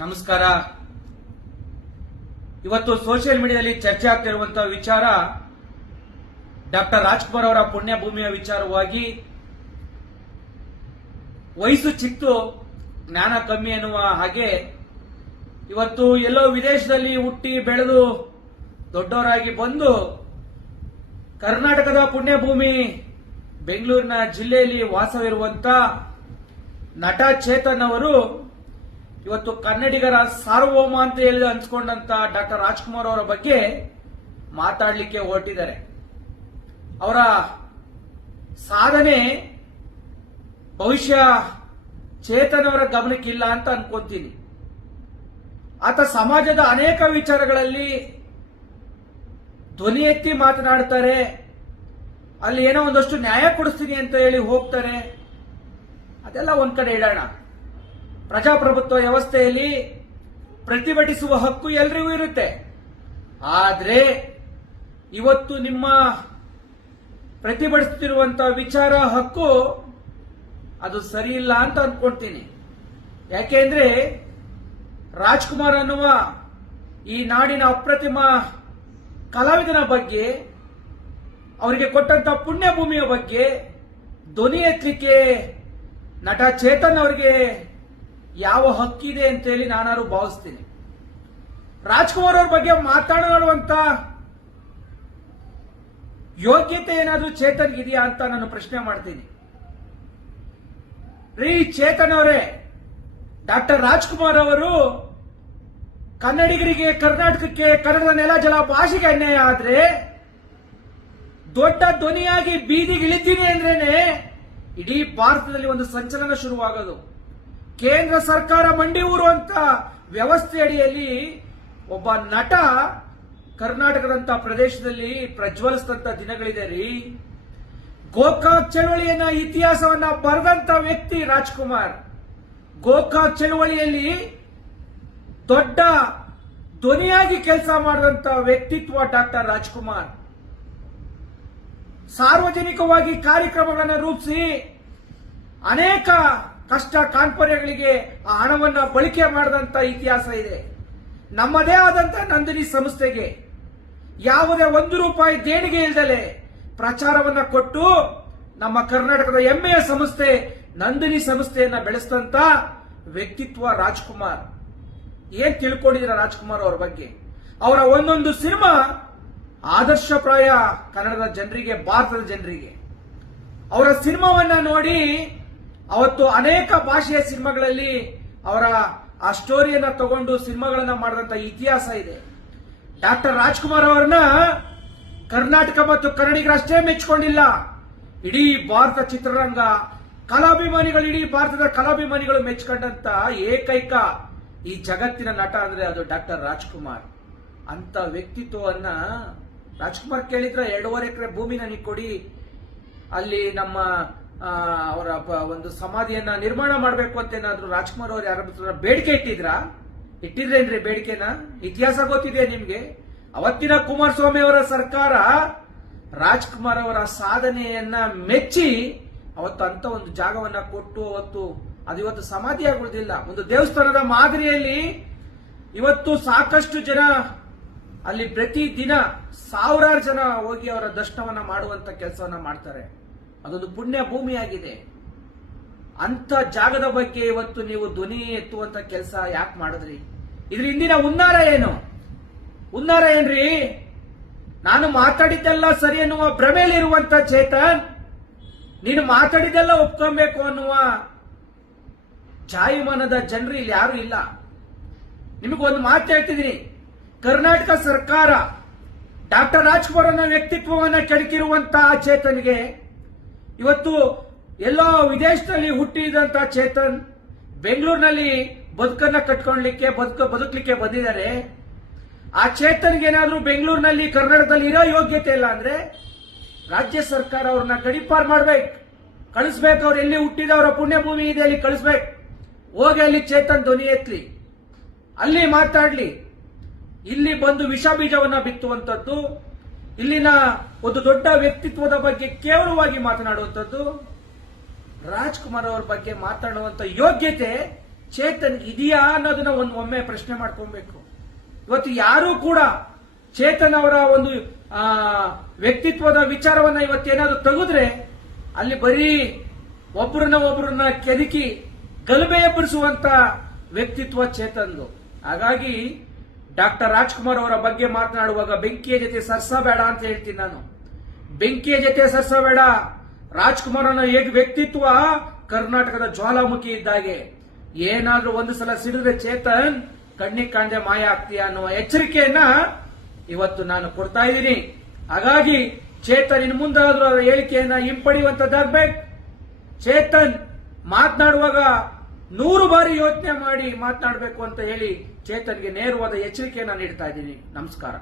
ನಮಸ್ಕಾರ. ಇವತ್ತು ಸೋಷಿಯಲ್ ಮೀಡಿಯಾದಲ್ಲಿ ಚರ್ಚೆ ಆಗ್ತಿರುವಂತಹ ವಿಚಾರ ಡಾಕ್ಟರ್ ರಾಜ್ಕುಮಾರ್ ಅವರ ಪುಣ್ಯಭೂಮಿಯ ವಿಚಾರವಾಗಿ ವಯಸ್ಸು ಚಿಕ್ಕು ಜ್ಞಾನ ಕಮ್ಮಿ ಎನ್ನುವ ಹಾಗೆ ಇವತ್ತು ಎಲ್ಲೋ ವಿದೇಶದಲ್ಲಿ ಹುಟ್ಟಿ ಬೆಳೆದು ದೊಡ್ಡವರಾಗಿ ಬಂದು ಕರ್ನಾಟಕದ ಪುಣ್ಯಭೂಮಿ ಬೆಂಗಳೂರಿನ ಜಿಲ್ಲೆಯಲ್ಲಿ ವಾಸವಿರುವಂತ ನಟ ಚೇತನ್ ಅವರು ಇವತ್ತು ಕನ್ನಡಿಗರ ಸಾರ್ವಭೌಮ ಅಂತ ಹೇಳಿ ಅನ್ಸ್ಕೊಂಡಂತ ಡಾಕ್ಟರ್ ರಾಜ್ಕುಮಾರ್ ಅವರ ಬಗ್ಗೆ ಮಾತಾಡಲಿಕ್ಕೆ ಹೊರಟಿದ್ದಾರೆ. ಅವರ ಸಾಧನೆ ಬಹುಶಃ ಚೇತನ್ ಅವರ ಗಮನಕ್ಕಿಲ್ಲ ಅಂತ ಅನ್ಕೊಂತೀನಿ. ಆತ ಸಮಾಜದ ಅನೇಕ ವಿಚಾರಗಳಲ್ಲಿ ಧ್ವನಿ ಎತ್ತಿ ಮಾತನಾಡ್ತಾರೆ. ಅಲ್ಲಿ ಏನೋ ಒಂದಷ್ಟು ನ್ಯಾಯ ಕೊಡಿಸ್ತೀನಿ ಅಂತ ಹೇಳಿ ಹೋಗ್ತಾರೆ. ಅದೆಲ್ಲ ಒಂದ್ ಕಡೆ ಇಡೋಣ. ಪ್ರಜಾಪ್ರಭುತ್ವ ವ್ಯವಸ್ಥೆಯಲ್ಲಿ ಪ್ರತಿಭಟಿಸುವ ಹಕ್ಕು ಎಲ್ರಿಗೂ ಇರುತ್ತೆ. ಆದ್ರೆ ಇವತ್ತು ನಿಮ್ಮ ಪ್ರತಿಭಟಿಸುತ್ತಿರುವಂತಹ ವಿಚಾರ ಹಕ್ಕು ಅದು ಸರಿ ಇಲ್ಲ ಅಂತ ಅನ್ಕೊಳ್ತೀನಿ. ಯಾಕೆಂದ್ರೆ ರಾಜ್ಕುಮಾರ್ ಅನ್ನುವ ಈ ನಾಡಿನ ಅಪ್ರತಿಮ ಕಲಾವಿದನ ಬಗ್ಗೆ, ಅವರಿಗೆ ಕೊಟ್ಟಂತ ಪುಣ್ಯಭೂಮಿಯ ಬಗ್ಗೆ ಧ್ವನಿ ಎತ್ತಲಿಕ್ಕೆ ನಟ ಚೇತನ್ ಅವರಿಗೆ ಯಾವ ಹಕ್ಕಿದೆ ಅಂತೇಳಿ ನಾನಾರು ಭಾವಿಸ್ತೀನಿ. ರಾಜ್ಕುಮಾರ್ ಅವ್ರ ಬಗ್ಗೆ ಮಾತನಾಡುವಂತ ಯೋಗ್ಯತೆ ಏನಾದ್ರೂ ಚೇತನ್ ಇದೆಯಾ ಅಂತ ನಾನು ಪ್ರಶ್ನೆ ಮಾಡ್ತೀನಿ. ಚೇತನ್ ಅವರೇ, ಡಾಕ್ಟರ್ ರಾಜ್ಕುಮಾರ್ ಅವರು ಕನ್ನಡಿಗರಿಗೆ, ಕರ್ನಾಟಕಕ್ಕೆ, ಕನ್ನಡದ ನೆಲ ಜಲ ಭಾಷೆಗೆ ಅನ್ಯಾಯ ಆದ್ರೆ ದೊಡ್ಡ ಧ್ವನಿಯಾಗಿ ಬೀದಿಗೆ ಇಳಿತೀನಿ ಅಂದ್ರೇನೆ ಇಡೀ ಭಾರತದಲ್ಲಿ ಒಂದು ಸಂಚಲನ ಶುರುವಾಗೋದು. ಕೇಂದ್ರ ಸರ್ಕಾರ ಮಂಡಿ ಊರುವಂತ ವ್ಯವಸ್ಥೆ ಅಡಿಯಲ್ಲಿ ಒಬ್ಬ ನಟ ಕರ್ನಾಟಕದಂತ ಪ್ರದೇಶದಲ್ಲಿ ಪ್ರಜ್ವಲಿಸಿದಂತ ದಿನಗಳಿದೆ ರೀ. ಗೋಕಾಕ್ ಚಳವಳಿಯನ್ನ ಇತಿಹಾಸವನ್ನ ಬರೆದಂತ ವ್ಯಕ್ತಿ ರಾಜ್ಕುಮಾರ್. ಗೋಕಾಕ್ ಚಳವಳಿಯಲ್ಲಿ ದೊಡ್ಡ ಧ್ವನಿಯಾಗಿ ಕೆಲಸ ಮಾಡಿದಂತ ವ್ಯಕ್ತಿತ್ವ ಡಾಕ್ಟರ್ ರಾಜ್ಕುಮಾರ್. ಸಾರ್ವಜನಿಕವಾಗಿ ಕಾರ್ಯಕ್ರಮಗಳನ್ನು ರೂಪಿಸಿ ಅನೇಕ ಕಷ್ಟ ಕಾನ್ಪರ್ಯಗಳಿಗೆ ಆ ಹಣವನ್ನ ಬಳಕೆ ಮಾಡಿದಂತ ಇತಿಹಾಸ ಇದೆ. ನಮ್ಮದೇ ಆದಂತ ನಂದಿನಿ ಸಂಸ್ಥೆಗೆ ಯಾವುದೇ ₹1 ದೇಣಿಗೆ ಇಲ್ಲದಲೆ ಪ್ರಚಾರವನ್ನ ಕೊಟ್ಟು ನಮ್ಮ ಕರ್ನಾಟಕದ ಹೆಮ್ಮೆಯ ಸಂಸ್ಥೆ ನಂದಿನಿ ಸಂಸ್ಥೆಯನ್ನ ಬೆಳೆಸಿದಂತ ವ್ಯಕ್ತಿತ್ವ ರಾಜ್ಕುಮಾರ್. ಏನ್ ತಿಳ್ಕೊಂಡಿದ್ರ ರಾಜ್ಕುಮಾರ್ ಅವರ ಬಗ್ಗೆ? ಅವರ ಒಂದೊಂದು ಸಿನಿಮಾ ಆದರ್ಶಪ್ರಾಯ ಕನ್ನಡದ ಜನರಿಗೆ, ಭಾರತದ ಜನರಿಗೆ. ಅವರ ಸಿನಿಮಾವನ್ನ ನೋಡಿ ಅವತ್ತು ಅನೇಕ ಭಾಷೆಯ ಸಿನಿಮಾಗಳಲ್ಲಿ ಅವರ ಆ ಸ್ಟೋರಿಯನ್ನ ತಗೊಂಡು ಸಿನಿಮಾಗಳನ್ನ ಮಾಡಿದಂತ ಇತಿಹಾಸ ಇದೆ. ಡಾಕ್ಟರ್ ರಾಜ್ಕುಮಾರ್ ಅವರನ್ನ ಕರ್ನಾಟಕ ಮತ್ತು ಕನ್ನಡಿಗರಷ್ಟೇ ಮೆಚ್ಚಿಕೊಂಡಿಲ್ಲ, ಇಡೀ ಭಾರತ ಚಿತ್ರರಂಗ ಕಲಾಭಿಮಾನಿಗಳು, ಇಡೀ ಭಾರತದ ಕಲಾಭಿಮಾನಿಗಳು ಮೆಚ್ಚಿಕೊಂಡಂತ ಏಕೈಕ ಈ ಜಗತ್ತಿನ ನಟ ಅಂದ್ರೆ ಅದು ಡಾಕ್ಟರ್ ರಾಜ್ಕುಮಾರ್. ಅಂತ ವ್ಯಕ್ತಿತ್ವವನ್ನ ರಾಜ್ಕುಮಾರ್ ಕೇಳಿದ್ರೆ 2.5 ಎಕರೆ ಭೂಮಿ ನನಗೆ ಕೊಡಿ, ಅಲ್ಲಿ ನಮ್ಮ ಅವರ ಒಂದು ಸಮಾಧಿಯನ್ನ ನಿರ್ಮಾಣ ಮಾಡಬೇಕು ಅಂತ ಏನಾದ್ರು ರಾಜ್ಕುಮಾರ್ ಅವರು ಯಾರ ಬೇಡಿಕೆ ಇಟ್ಟಿದ್ರೇನ್ರಿ ಬೇಡಿಕೆನ? ಇತಿಹಾಸ ಗೊತ್ತಿದೆ ನಿಮ್ಗೆ. ಅವತ್ತಿನ ಕುಮಾರಸ್ವಾಮಿ ಅವರ ಸರ್ಕಾರ ರಾಜ್ಕುಮಾರ್ ಅವರ ಸಾಧನೆಯನ್ನ ಮೆಚ್ಚಿ ಅವತ್ತು ಅಂತ ಒಂದು ಜಾಗವನ್ನ ಕೊಟ್ಟು ಅವತ್ತು ಅದು ಇವತ್ತು ಸಮಾಧಿಯಾಗಿ ಉಳಿದಿಲ್ಲ. ಒಂದು ದೇವಸ್ಥಾನದ ಮಾದರಿಯಲ್ಲಿ ಇವತ್ತು ಸಾಕಷ್ಟು ಜನ ಅಲ್ಲಿ ಪ್ರತಿ ದಿನ ಸಾವಿರಾರು ಜನ ಹೋಗಿ ಅವರ ದರ್ಶನವನ್ನ ಮಾಡುವಂತ ಕೆಲಸವನ್ನ ಮಾಡ್ತಾರೆ. ಅದೊಂದು ಪುಣ್ಯ ಭೂಮಿಯಾಗಿದೆ. ಅಂತ ಜಾಗದ ಬಗ್ಗೆ ಇವತ್ತು ನೀವು ಧ್ವನಿ ಎತ್ತುವಂತ ಕೆಲಸ ಯಾಕೆ ಮಾಡಿದ್ರಿ? ಇದ್ರ ಹಿಂದಿನ ಹುನ್ನಾರ ಏನು? ಹುನ್ನಾರ ಏನ್ರಿ? ನಾನು ಮಾತಾಡಿದ್ದೆಲ್ಲ ಸರಿ ಅನ್ನುವ ಭ್ರಮೆಯಲ್ಲಿರುವಂತ ಚೇತನ್, ನೀನು ಮಾತಾಡಿದ್ದೆಲ್ಲ ಒಪ್ಕೊಬೇಕು ಅನ್ನುವ ಜಾಯಮಾನದ ಜನರು ಇಲ್ಲಿ ಯಾರು ಇಲ್ಲ. ನಿಮಗೊಂದು ಮಾತು ಹೇಳ್ತಿದ್ದೀನಿ, ಕರ್ನಾಟಕ ಸರ್ಕಾರ ಡಾಕ್ಟರ್ ರಾಜ್ಕುಮಾರ್ ಅನ್ನೋ ವ್ಯಕ್ತಿತ್ವವನ್ನ ಕೆಡಕಿರುವಂತಹ ಚೇತನ್ಗೆ ಇವತ್ತು ಎಲ್ಲೋ ವಿದೇಶದಲ್ಲಿ ಹುಟ್ಟಿದಂತ ಚೇತನ್ ಬೆಂಗಳೂರಿನಲ್ಲಿ ಬದುಕನ್ನ ಕಟ್ಕೊಳ್ಳಲಿಕ್ಕೆ ಬದುಕಲಿಕ್ಕೆ ಬಂದಿದ್ದಾರೆ. ಆ ಚೇತನ್ಗೆ ಏನಾದ್ರೂ ಬೆಂಗಳೂರಿನಲ್ಲಿ ಕರ್ನಾಟಕದಲ್ಲಿ ಇರೋ ಯೋಗ್ಯತೆ ಇಲ್ಲ ಅಂದ್ರೆ ರಾಜ್ಯ ಸರ್ಕಾರ ಅವ್ರನ್ನ ಗಡಿಪಾರ್ ಮಾಡ್ಬೇಕು, ಕಳಿಸ್ಬೇಕು. ಅವ್ರು ಎಲ್ಲಿ ಹುಟ್ಟಿದವರ ಪುಣ್ಯಭೂಮಿ ಇದೆ ಅಲ್ಲಿ ಕಳಿಸ್ಬೇಕು. ಹೋಗಿ ಅಲ್ಲಿ ಚೇತನ್ ಧ್ವನಿ ಎತ್ತಲಿ, ಅಲ್ಲಿ ಮಾತಾಡ್ಲಿ. ಇಲ್ಲಿ ಬಂದು ವಿಷ ಬೀಜವನ್ನ ಬಿತ್ತುವಂತದ್ದು, ಇಲ್ಲಿನ ಒಂದು ದೊಡ್ಡ ವ್ಯಕ್ತಿತ್ವದ ಬಗ್ಗೆ ಕೇವಲವಾಗಿ ಮಾತನಾಡುವಂಥದ್ದು, ರಾಜ್ಕುಮಾರ್ ಅವರ ಬಗ್ಗೆ ಮಾತನಾಡುವಂತ ಯೋಗ್ಯತೆ ಚೇತನ್ ಇದೆಯಾ ಅನ್ನೋದನ್ನ ಒಮ್ಮೆ ಪ್ರಶ್ನೆ ಮಾಡ್ಕೊಬೇಕು. ಇವತ್ತು ಯಾರೂ ಕೂಡ ಚೇತನ್ ಅವರ ಒಂದು ವ್ಯಕ್ತಿತ್ವದ ವಿಚಾರವನ್ನ ಇವತ್ತೇನಾದ್ರೂ ತೆಗೆದ್ರೆ ಅಲ್ಲಿ ಬರೀ ಒಬ್ಬರನ್ನ ಕೆದಕಿ ಗಲಭೆ ಎಬ್ಬರಿಸುವಂತ ವ್ಯಕ್ತಿತ್ವ ಚೇತನ್ದು. ಹಾಗಾಗಿ ಡಾಕ್ಟರ್ ರಾಜ್ಕುಮಾರ್ ಅವರ ಬಗ್ಗೆ ಮಾತನಾಡುವಾಗ ಬೆಂಕಿಯ ಜೊತೆ ಸರ್ಸಬೇಡ ಅಂತ ಹೇಳ್ತೀನಿ ನಾನು. ಬೆಂಕಿಯ ಜೊತೆ ಸರ್ಸಬೇಡ. ರಾಜ್ಕುಮಾರ್ ಅನ್ನೋ ವ್ಯಕ್ತಿತ್ವ ಕರ್ನಾಟಕದ ಜ್ವಾಲಾಮುಖಿ ಇದ್ದಾಗೆ. ಏನಾದ್ರೂ ಒಂದು ಸಲ ಸಿಡಿದ್ರೆ ಚೇತನ್ ಕಣ್ಣಿಗೆ ಕಾಣದೆ ಮಾಯ ಆಗ್ತೀಯ ಅನ್ನುವ ಎಚ್ಚರಿಕೆಯನ್ನ ಇವತ್ತು ನಾನು ಕೊಡ್ತಾ ಇದ್ದೀನಿ. ಹಾಗಾಗಿ ಚೇತನ್ ಇನ್ನು ಮುಂದಾದ್ರೂ ಅವರ ಹೇಳಿಕೆಯನ್ನ ಹಿಂಪಡೆಯುವಂತದ್ದಾಗಬೇಕು. ಚೇತನ್ ಮಾತನಾಡುವಾಗ 100 ಬಾರಿ ಯೋಚನೆ ಮಾಡಿ ಮಾತನಾಡಬೇಕು ಅಂತ ಹೇಳಿ ಚೇತನ್ಗೆ ನೇರವಾದ ಎಚ್ಚರಿಕೆಯನ್ನ ನೀಡ್ತಾ ಇದ್ದೀನಿ. ನಮಸ್ಕಾರ.